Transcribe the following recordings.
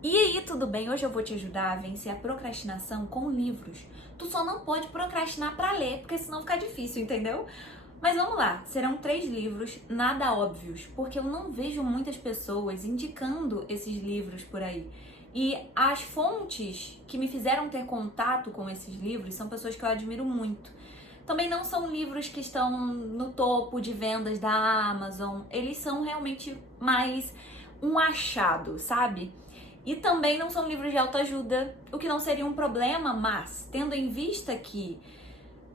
E aí, tudo bem? Hoje eu vou te ajudar a vencer a procrastinação com livros. Tu só não pode procrastinar pra ler, porque senão fica difícil, entendeu? Mas vamos lá, serão 3 livros, nada óbvios, porque eu não vejo muitas pessoas indicando esses livros por aí. E as fontes que me fizeram ter contato com esses livros são pessoas que eu admiro muito. Também não são livros que estão no topo de vendas da Amazon, eles são realmente mais um achado, sabe? E também não são livros de autoajuda, o que não seria um problema, mas tendo em vista que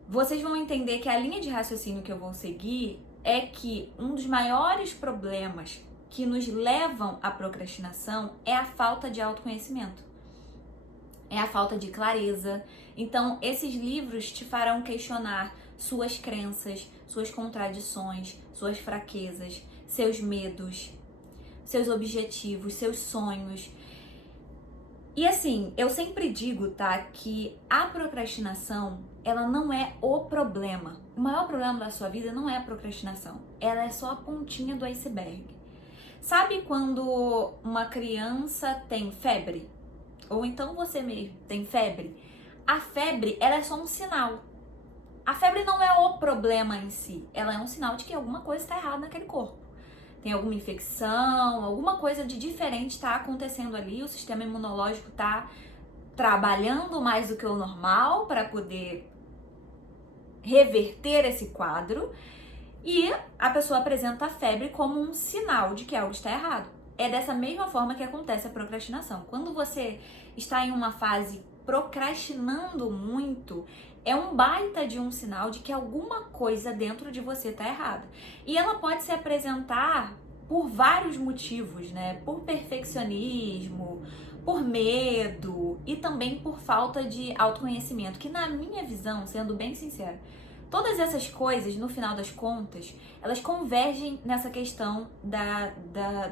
vocês vão entender que a linha de raciocínio que eu vou seguir é que um dos maiores problemas que nos levam à procrastinação é a falta de autoconhecimento, é a falta de clareza. Então, esses livros te farão questionar suas crenças, suas contradições, suas fraquezas, seus medos, seus objetivos, seus sonhos. E assim, eu sempre digo, tá, que a procrastinação, ela não é o problema. O maior problema da sua vida não é a procrastinação. Ela é só a pontinha do iceberg. Sabe quando uma criança tem febre? Ou então você mesmo tem febre? A febre, ela é só um sinal. A febre não é o problema em si. Ela é um sinal de que alguma coisa está errada naquele corpo. Tem alguma infecção, alguma coisa de diferente está acontecendo ali, o sistema imunológico está trabalhando mais do que o normal para poder reverter esse quadro e a pessoa apresenta a febre como um sinal de que algo está errado. É dessa mesma forma que acontece a procrastinação. Quando você está em uma fase procrastinando muito, é um baita de um sinal de que alguma coisa dentro de você está errada. E ela pode se apresentar por vários motivos, né? Por perfeccionismo, por medo e também por falta de autoconhecimento, que na minha visão, sendo bem sincera, todas essas coisas, no final das contas, elas convergem nessa questão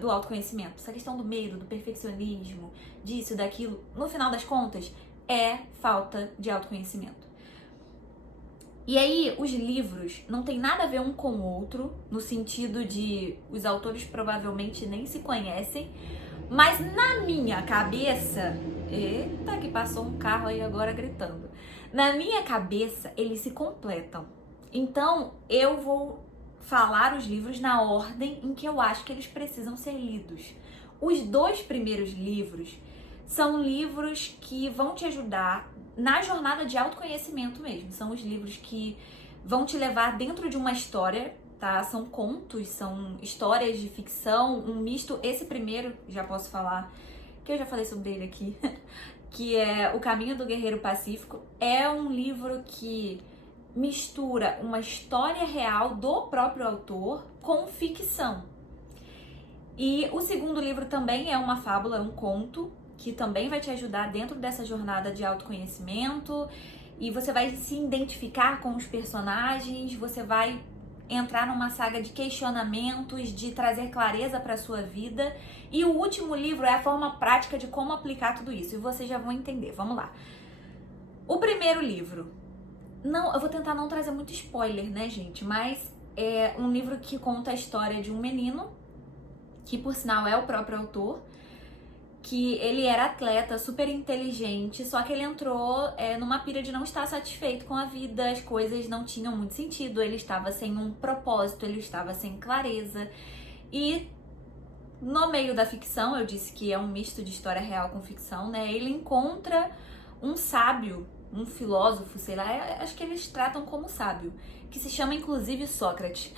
do autoconhecimento. Essa questão do medo, do perfeccionismo, disso, daquilo. No final das contas, é falta de autoconhecimento. E aí, os livros não tem nada a ver um com o outro, no sentido de os autores provavelmente nem se conhecem, mas na minha cabeça, eita, que passou um carro aí agora gritando. Na minha cabeça, eles se completam. Então, eu vou falar os livros na ordem em que eu acho que eles precisam ser lidos. Os 2 primeiros livros são livros que vão te ajudar na jornada de autoconhecimento mesmo. São os livros que vão te levar dentro de uma história, tá? São contos, são histórias de ficção, um misto. Esse primeiro, já posso falar, que eu já falei sobre ele aqui, que é O Caminho do Guerreiro Pacífico. É um livro que mistura uma história real do próprio autor com ficção. E o segundo livro também é uma fábula, é um conto, que também vai te ajudar dentro dessa jornada de autoconhecimento, e você vai se identificar com os personagens, você vai entrar numa saga de questionamentos, de trazer clareza para a sua vida. E o último livro é a forma prática de como aplicar tudo isso, e vocês já vão entender. Vamos lá. O primeiro livro, não, eu vou tentar não trazer muito spoiler, né, gente? Mas é um livro que conta a história de um menino, que por sinal é o próprio autor, que ele era atleta, super inteligente, só que ele entrou numa pira de não estar satisfeito com a vida, as coisas não tinham muito sentido, ele estava sem um propósito, ele estava sem clareza. E no meio da ficção, eu disse que é um misto de história real com ficção, né? Ele encontra um sábio, um filósofo, sei lá, acho que eles tratam como sábio, que se chama inclusive Sócrates.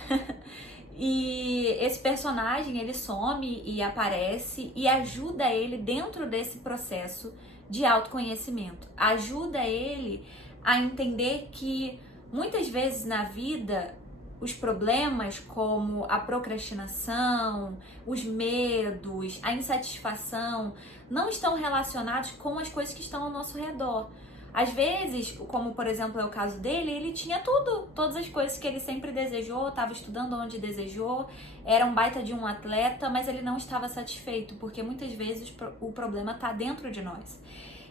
E esse personagem, ele some e aparece e ajuda ele dentro desse processo de autoconhecimento. Ajuda ele a entender que muitas vezes na vida os problemas como a procrastinação, os medos, a insatisfação não estão relacionados com as coisas que estão ao nosso redor. Às vezes, como por exemplo é o caso dele, ele tinha tudo, todas as coisas que ele sempre desejou, estava estudando onde desejou, era um baita de um atleta, mas ele não estava satisfeito, porque muitas vezes o problema está dentro de nós.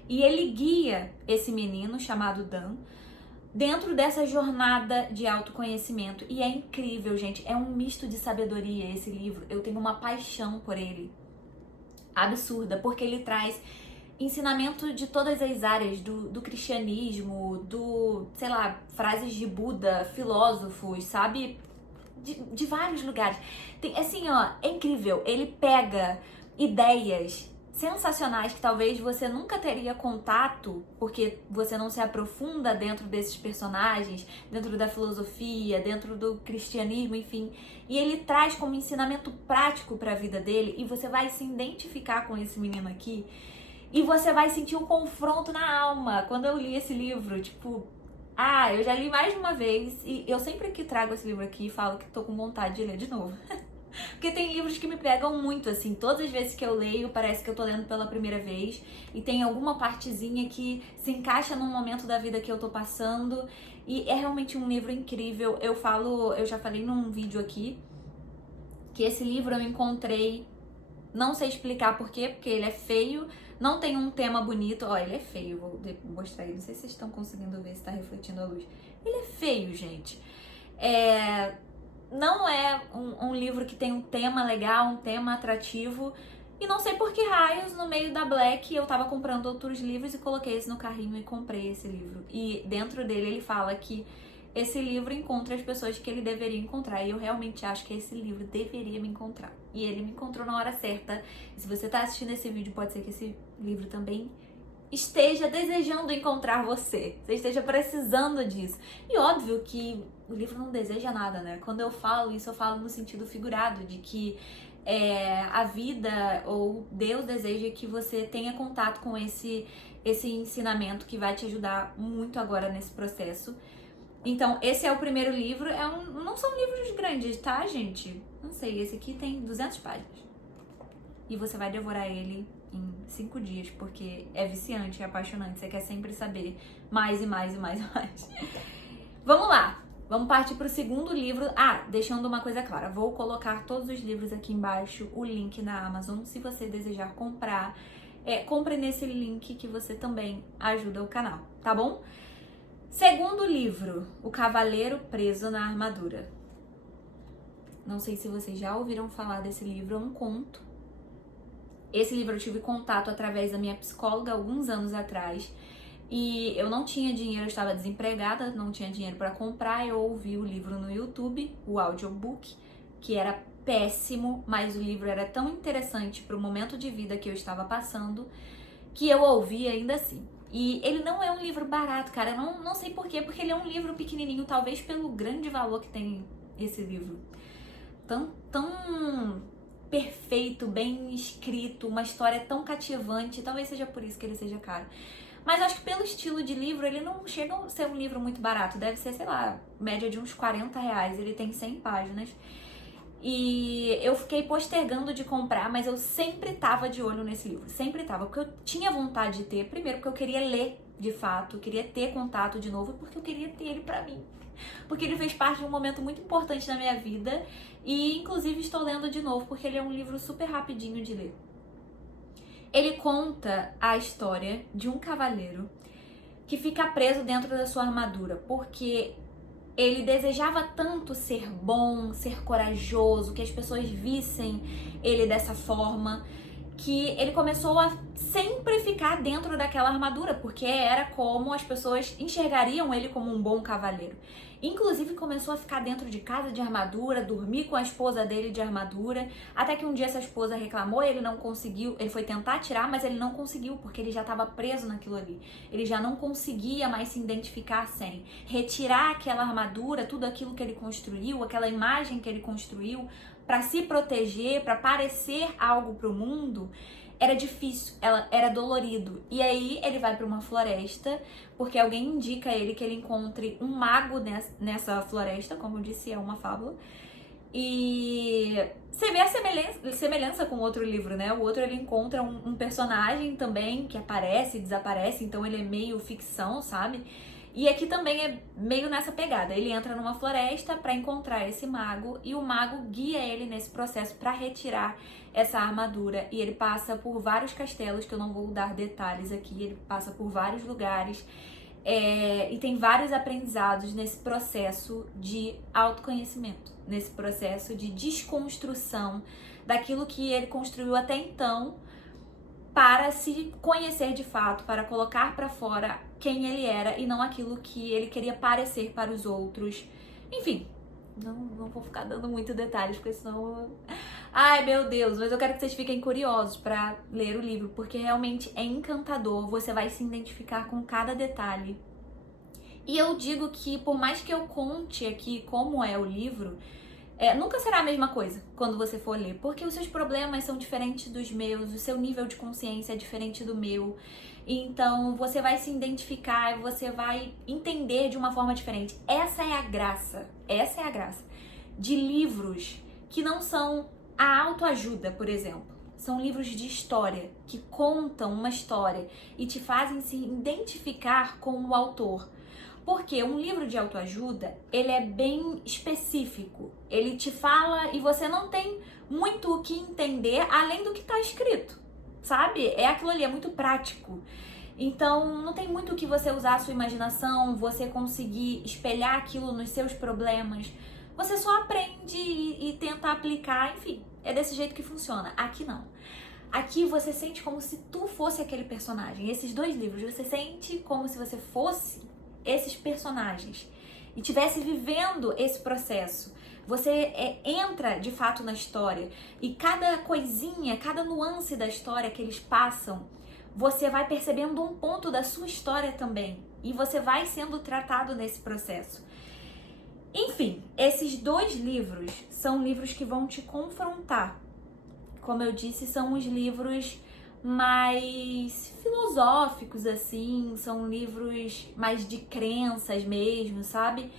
E ele guia esse menino chamado Dan dentro dessa jornada de autoconhecimento. E é incrível, gente, é um misto de sabedoria esse livro, eu tenho uma paixão por ele. absurda, porque ele traz ensinamento de todas as áreas do cristianismo, sei lá, frases de Buda, filósofos, sabe? De vários lugares. Tem, assim, ó, é incrível. Ele pega ideias sensacionais que talvez você nunca teria contato, porque você não se aprofunda dentro desses personagens, dentro da filosofia, dentro do cristianismo, enfim. E ele traz como ensinamento prático para a vida dele, e você vai se identificar com esse menino aqui, e você vai sentir um confronto na alma. Quando eu li esse livro, tipo, eu já li mais de uma vez, e eu sempre que trago esse livro aqui falo que tô com vontade de ler de novo. Porque tem livros que me pegam muito, assim, todas as vezes que eu leio parece que eu tô lendo pela primeira vez, e tem alguma partezinha que se encaixa num momento da vida que eu tô passando, e é realmente um livro incrível. Eu já falei num vídeo aqui, que esse livro eu encontrei, não sei explicar por quê, porque ele é feio, não tem um tema bonito. Ó, ele é feio, vou mostrar ele, não sei se vocês estão conseguindo ver, se tá refletindo a luz. Ele é feio, gente. Não é um livro que tem um tema legal, um tema atrativo. E não sei por que raios, no meio da Black, eu tava comprando outros livros e coloquei esse no carrinho e comprei esse livro. E dentro dele ele fala que esse livro encontra as pessoas que ele deveria encontrar. E eu realmente acho que esse livro deveria me encontrar. E ele me encontrou na hora certa. E se você tá assistindo esse vídeo, pode ser que esse livro também esteja desejando encontrar você. Você esteja precisando disso. E óbvio que o livro não deseja nada, né? Quando eu falo isso, eu falo no sentido figurado, de que a vida ou Deus deseja que você tenha contato com esse ensinamento que vai te ajudar muito agora nesse processo. Então, esse é o primeiro livro. Não são livros grandes, tá, gente? Não sei, esse aqui tem 200 páginas. E você vai devorar ele em 5 dias, porque é viciante, é apaixonante. Você quer sempre saber mais e mais e mais e mais. Vamos lá. Vamos partir para o segundo livro. Deixando uma coisa clara. Vou colocar todos os livros aqui embaixo, o link na Amazon. Se você desejar comprar, compre nesse link que você também ajuda o canal, tá bom? Segundo livro, O Cavaleiro Preso na Armadura. Não sei se vocês já ouviram falar desse livro, é um conto. Esse livro eu tive contato através da minha psicóloga alguns anos atrás. E eu não tinha dinheiro, eu estava desempregada, não tinha dinheiro para comprar. Eu ouvi o livro no YouTube, o audiobook, que era péssimo, mas o livro era tão interessante para o momento de vida que eu estava passando, que eu ouvi ainda assim. E ele não é um livro barato, cara. Eu não sei por quê, porque ele é um livro pequenininho, talvez pelo grande valor que tem esse livro. Tão perfeito, bem escrito, uma história tão cativante, talvez seja por isso que ele seja caro. Mas acho que pelo estilo de livro, ele não chega a ser um livro muito barato. Deve ser, sei lá, média de uns R$40. Ele tem 100 páginas. E eu fiquei postergando de comprar, mas eu sempre tava de olho nesse livro. Sempre tava, porque eu tinha vontade de ter. Primeiro, porque eu queria ler, de fato. Queria ter contato de novo, porque eu queria ter ele pra mim. Porque ele fez parte de um momento muito importante na minha vida. E, inclusive, estou lendo de novo, porque ele é um livro super rapidinho de ler. Ele conta a história de um cavaleiro que fica preso dentro da sua armadura, porque ele desejava tanto ser bom, ser corajoso, que as pessoas vissem ele dessa forma, que ele começou a sempre ficar dentro daquela armadura, porque era como as pessoas enxergariam ele como um bom cavaleiro. Inclusive começou a ficar dentro de casa de armadura, dormir com a esposa dele de armadura, até que um dia essa esposa reclamou, ele não conseguiu, ele foi tentar tirar, mas ele não conseguiu, porque ele já estava preso naquilo ali. Ele já não conseguia mais se identificar sem. Retirar aquela armadura, tudo aquilo que ele construiu, aquela imagem que ele construiu, para se proteger, para parecer algo para o mundo, era difícil, era dolorido. E aí ele vai para uma floresta, porque alguém indica a ele que ele encontre um mago nessa floresta, como eu disse, é uma fábula. E você vê a semelhança com o outro livro, né? O outro ele encontra um personagem também que aparece e desaparece, então ele é meio ficção, sabe? E aqui também é meio nessa pegada. Ele entra numa floresta para encontrar esse mago e o mago guia ele nesse processo para retirar essa armadura. E ele passa por vários castelos, que eu não vou dar detalhes aqui, ele passa por vários lugares e tem vários aprendizados nesse processo de autoconhecimento, nesse processo de desconstrução daquilo que ele construiu até então para se conhecer de fato, para colocar para fora quem ele era e não aquilo que ele queria parecer para os outros. Enfim, não vou ficar dando muito detalhes, porque senão... Ai, meu Deus, mas eu quero que vocês fiquem curiosos para ler o livro, porque realmente é encantador, você vai se identificar com cada detalhe. E eu digo que, por mais que eu conte aqui como é o livro, nunca será a mesma coisa quando você for ler, porque os seus problemas são diferentes dos meus, o seu nível de consciência é diferente do meu. Então você vai se identificar, você vai entender de uma forma diferente. Essa é a graça de livros que não são a autoajuda, por exemplo. São livros de história, que contam uma história e te fazem se identificar com o autor. Porque um livro de autoajuda, ele é bem específico. Ele te fala e você não tem muito o que entender além do que está escrito, sabe? É aquilo ali, é muito prático. Então, não tem muito o que você usar a sua imaginação, você conseguir espelhar aquilo nos seus problemas. Você só aprende e tenta aplicar, enfim, é desse jeito que funciona. Aqui não. Aqui você sente como se tu fosse aquele personagem. Esses dois livros, você sente como se você fosse esses personagens e estivesse vivendo esse processo. Você entra de fato na história e cada coisinha, cada nuance da história que eles passam, você vai percebendo um ponto da sua história também e você vai sendo tratado nesse processo. Enfim, esses dois livros são livros que vão te confrontar. Como eu disse, são os livros mais filosóficos, assim, são livros mais de crenças mesmo, sabe?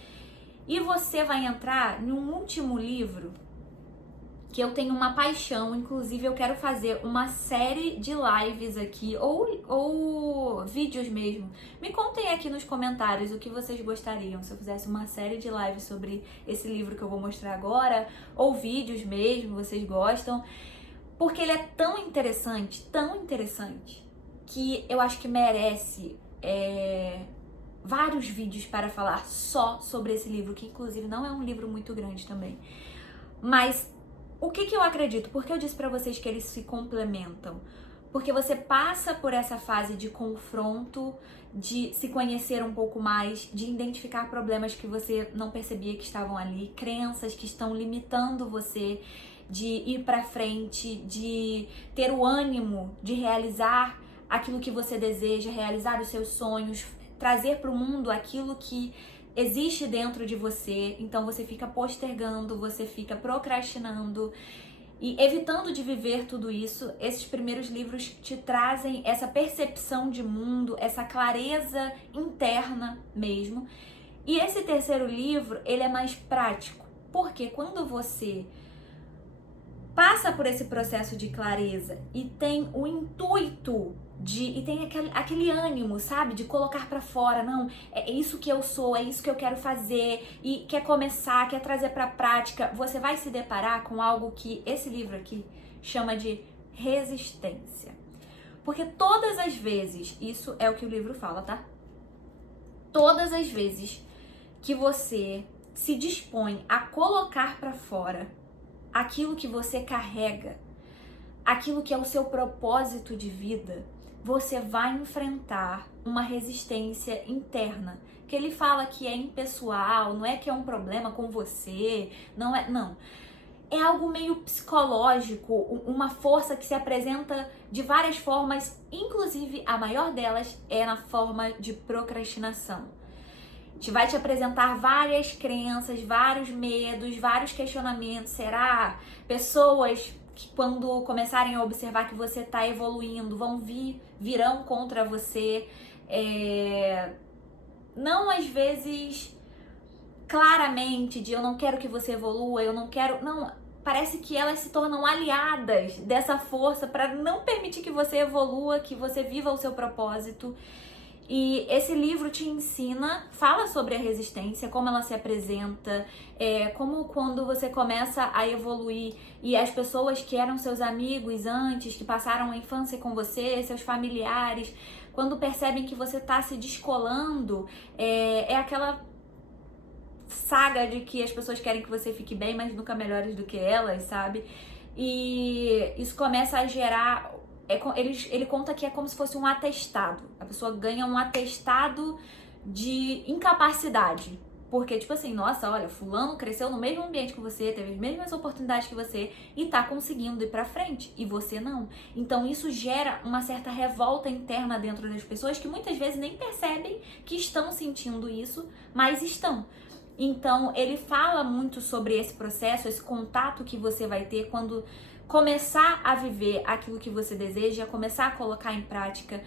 E você vai entrar num último livro que eu tenho uma paixão, inclusive eu quero fazer uma série de lives aqui, ou vídeos mesmo. Me contem aqui nos comentários o que vocês gostariam, se eu fizesse uma série de lives sobre esse livro que eu vou mostrar agora, ou vídeos mesmo, vocês gostam. Porque ele é tão interessante, que eu acho que merece vários vídeos para falar só sobre esse livro, que inclusive não é um livro muito grande também. Mas o que eu acredito? Porque eu disse pra vocês que eles se complementam. Porque você passa por essa fase de confronto, de se conhecer um pouco mais, de identificar problemas que você não percebia que estavam ali, crenças que estão limitando você de ir pra frente, de ter o ânimo de realizar aquilo que você deseja, realizar os seus sonhos, trazer para o mundo aquilo que existe dentro de você. Então você fica postergando, você fica procrastinando e evitando de viver tudo isso. Esses primeiros livros te trazem essa percepção de mundo, essa clareza interna mesmo. E esse terceiro livro, ele é mais prático, porque quando você passa por esse processo de clareza e tem o intuito e tem aquele ânimo, sabe, de colocar pra fora, não, é isso que eu sou, é isso que eu quero fazer, e quer começar, quer trazer pra prática, você vai se deparar com algo que esse livro aqui chama de resistência. Porque todas as vezes, isso é o que o livro fala, tá? Todas as vezes que você se dispõe a colocar pra fora aquilo que você carrega, aquilo que é o seu propósito de vida, você vai enfrentar uma resistência interna, que ele fala que é impessoal, não é que é um problema com você, não. É algo meio psicológico, uma força que se apresenta de várias formas, inclusive a maior delas é na forma de procrastinação. Vai te apresentar várias crenças, vários medos, vários questionamentos. Será? Pessoas que quando começarem a observar que você está evoluindo, virão contra você. Não às vezes claramente de eu não quero que você evolua, eu não quero... Não, parece que elas se tornam aliadas dessa força para não permitir que você evolua, que você viva o seu propósito. E esse livro te ensina, fala sobre a resistência, como ela se apresenta, como quando você começa a evoluir e as pessoas que eram seus amigos antes, que passaram a infância com você, seus familiares, quando percebem que você está se descolando, é aquela saga de que as pessoas querem que você fique bem, mas nunca melhores do que elas, sabe? E isso começa a gerar Ele conta que é como se fosse um atestado. A pessoa ganha um atestado de incapacidade. Porque, tipo assim, nossa, olha, fulano cresceu no mesmo ambiente que você, teve as mesmas oportunidades que você e tá conseguindo ir pra frente, e você não. Então isso gera uma certa revolta interna dentro das pessoas que muitas vezes nem percebem que estão sentindo isso, mas estão. Então ele fala muito sobre esse processo, esse contato que você vai ter quando começar a viver aquilo que você deseja, começar a colocar em prática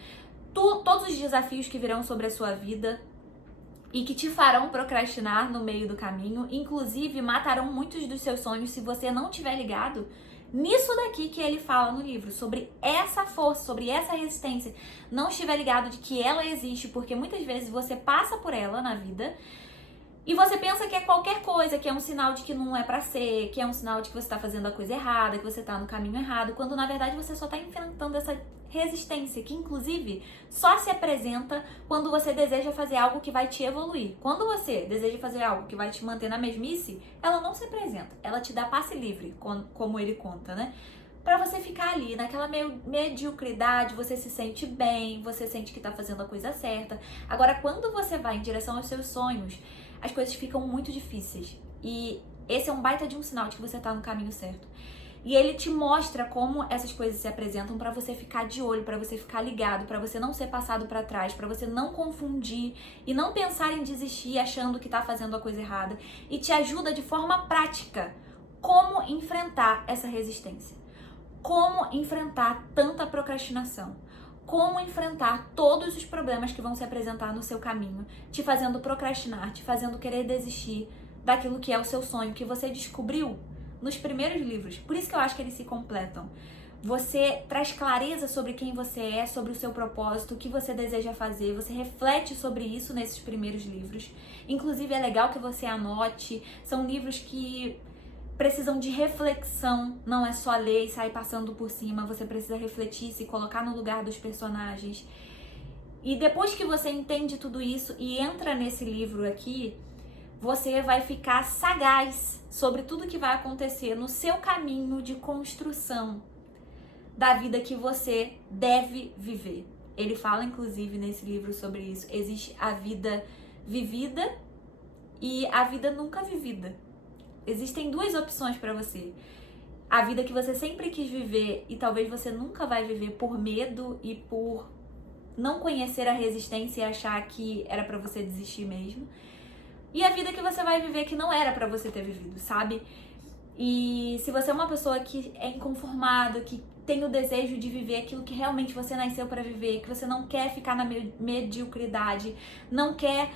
todos os desafios que virão sobre a sua vida e que te farão procrastinar no meio do caminho, inclusive matarão muitos dos seus sonhos se você não tiver ligado nisso daqui que ele fala no livro, sobre essa força, sobre essa resistência, não estiver ligado de que ela existe, porque muitas vezes você passa por ela na vida e você pensa que é qualquer coisa, que é um sinal de que não é pra ser, que é um sinal de que você tá fazendo a coisa errada, que você tá no caminho errado, quando na verdade você só tá enfrentando essa resistência, que inclusive só se apresenta quando você deseja fazer algo que vai te evoluir. Quando você deseja fazer algo que vai te manter na mesmice, ela não se apresenta, ela te dá passe livre, como ele conta, né? Pra você ficar ali, naquela mediocridade, você se sente bem, você sente que tá fazendo a coisa certa. Agora, quando você vai em direção aos seus sonhos, as coisas ficam muito difíceis. E esse é um baita de um sinal de que você tá no caminho certo. E ele te mostra como essas coisas se apresentam pra você ficar de olho, pra você ficar ligado, pra você não ser passado pra trás, pra você não confundir e não pensar em desistir achando que tá fazendo a coisa errada. E te ajuda de forma prática como enfrentar essa resistência. Como enfrentar tanta procrastinação. Como enfrentar todos os problemas que vão se apresentar no seu caminho, te fazendo procrastinar, te fazendo querer desistir daquilo que é o seu sonho, que você descobriu nos primeiros livros. Por isso que eu acho que eles se completam. Você traz clareza sobre quem você é, sobre o seu propósito, o que você deseja fazer, você reflete sobre isso nesses primeiros livros. Inclusive é legal que você anote, são livros que precisam de reflexão, não é só ler e sair passando por cima, você precisa refletir, se colocar no lugar dos personagens. E depois que você entende tudo isso e entra nesse livro aqui, você vai ficar sagaz sobre tudo que vai acontecer no seu caminho de construção da vida que você deve viver. Ele fala, inclusive, nesse livro sobre isso. Existe a vida vivida e a vida nunca vivida. Existem duas opções para você. A vida que você sempre quis viver e talvez você nunca vai viver por medo e por não conhecer a resistência e achar que era para você desistir mesmo. E a vida que você vai viver que não era para você ter vivido, sabe? E se você é uma pessoa que é inconformada, que tem o desejo de viver aquilo que realmente você nasceu para viver, que você não quer ficar na mediocridade, não quer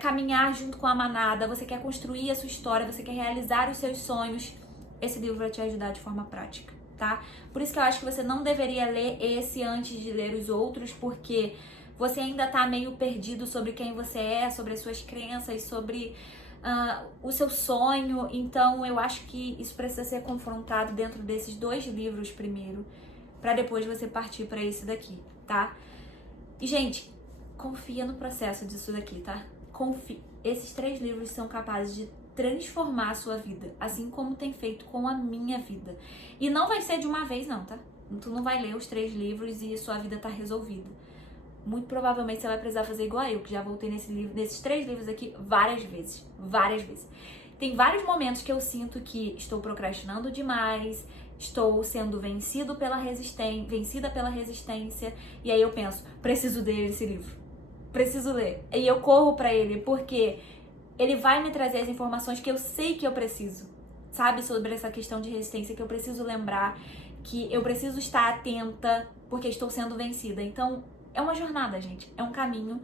caminhar junto com a manada, você quer construir a sua história, você quer realizar os seus sonhos, esse livro vai te ajudar de forma prática, tá? Por isso que eu acho que você não deveria ler esse antes de ler os outros, porque você ainda tá meio perdido sobre quem você é, sobre as suas crenças, sobre o seu sonho. Então eu acho que isso precisa ser confrontado dentro desses dois livros primeiro, pra depois você partir pra esse daqui, tá? E gente, confia no processo disso daqui, tá? Confia. Esses 3 livros são capazes de transformar a sua vida, assim como tem feito com a minha vida. E não vai ser de uma vez não, tá? Tu não vai ler os 3 livros e sua vida tá resolvida. Muito provavelmente você vai precisar fazer igual eu, que já voltei nesses 3 livros aqui várias vezes. Tem vários momentos que eu sinto que estou procrastinando demais, estou sendo vencida pela resistência, e aí eu penso, preciso ler esse livro, preciso ler. E eu corro pra ele, porque ele vai me trazer as informações que eu sei que eu preciso, sabe? Sobre essa questão de resistência, que eu preciso lembrar, que eu preciso estar atenta, porque estou sendo vencida. Então, é uma jornada, gente, é um caminho,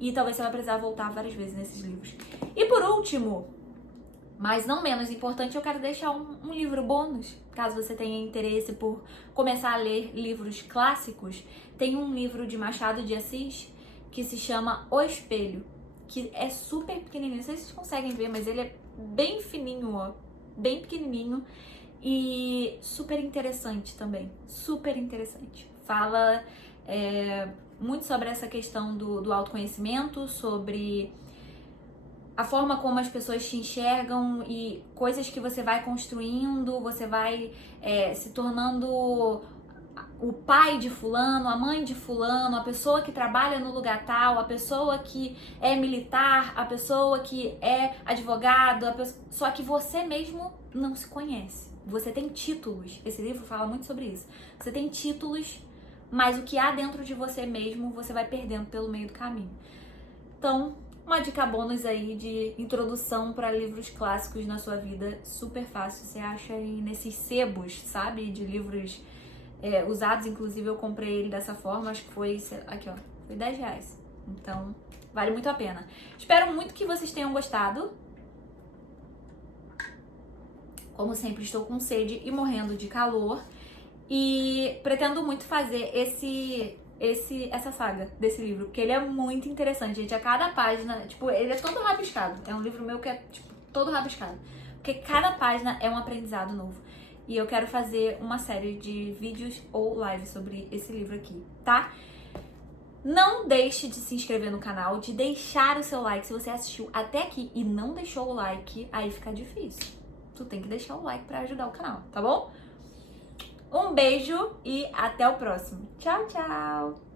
e talvez você vai precisar voltar várias vezes nesses livros. E por último, mas não menos importante, eu quero deixar um livro bônus, caso você tenha interesse por começar a ler livros clássicos. Tem um livro de Machado de Assis que se chama O Espelho, que é super pequenininho, não sei se vocês conseguem ver, mas ele é bem fininho, ó, bem pequenininho e super interessante também, super interessante. Fala muito sobre essa questão do autoconhecimento, sobre a forma como as pessoas te enxergam e coisas que você vai construindo, você vai se tornando o pai de fulano, a mãe de fulano, a pessoa que trabalha no lugar tal, a pessoa que é militar, a pessoa que é advogado, só que você mesmo não se conhece. Você tem títulos. Esse livro fala muito sobre isso. Você tem títulos, mas o que há dentro de você mesmo, você vai perdendo pelo meio do caminho. Então, uma dica bônus aí de introdução para livros clássicos na sua vida, super fácil. Você acha aí nesses sebos, sabe? De livros usados, inclusive eu comprei ele dessa forma, acho que foi, aqui ó, foi R$10. Então, vale muito a pena. Espero muito que vocês tenham gostado. Como sempre, estou com sede e morrendo de calor. E pretendo muito fazer essa saga desse livro, porque ele é muito interessante, gente. A cada página, tipo, ele é todo rabiscado. É um livro meu que é, tipo, todo rabiscado. Porque cada página é um aprendizado novo. E eu quero fazer uma série de vídeos ou lives sobre esse livro aqui, tá? Não deixe de se inscrever no canal, de deixar o seu like. Se você assistiu até aqui e não deixou o like, aí fica difícil. Tu tem que deixar o like pra ajudar o canal, tá bom? Um beijo e até o próximo. Tchau, tchau!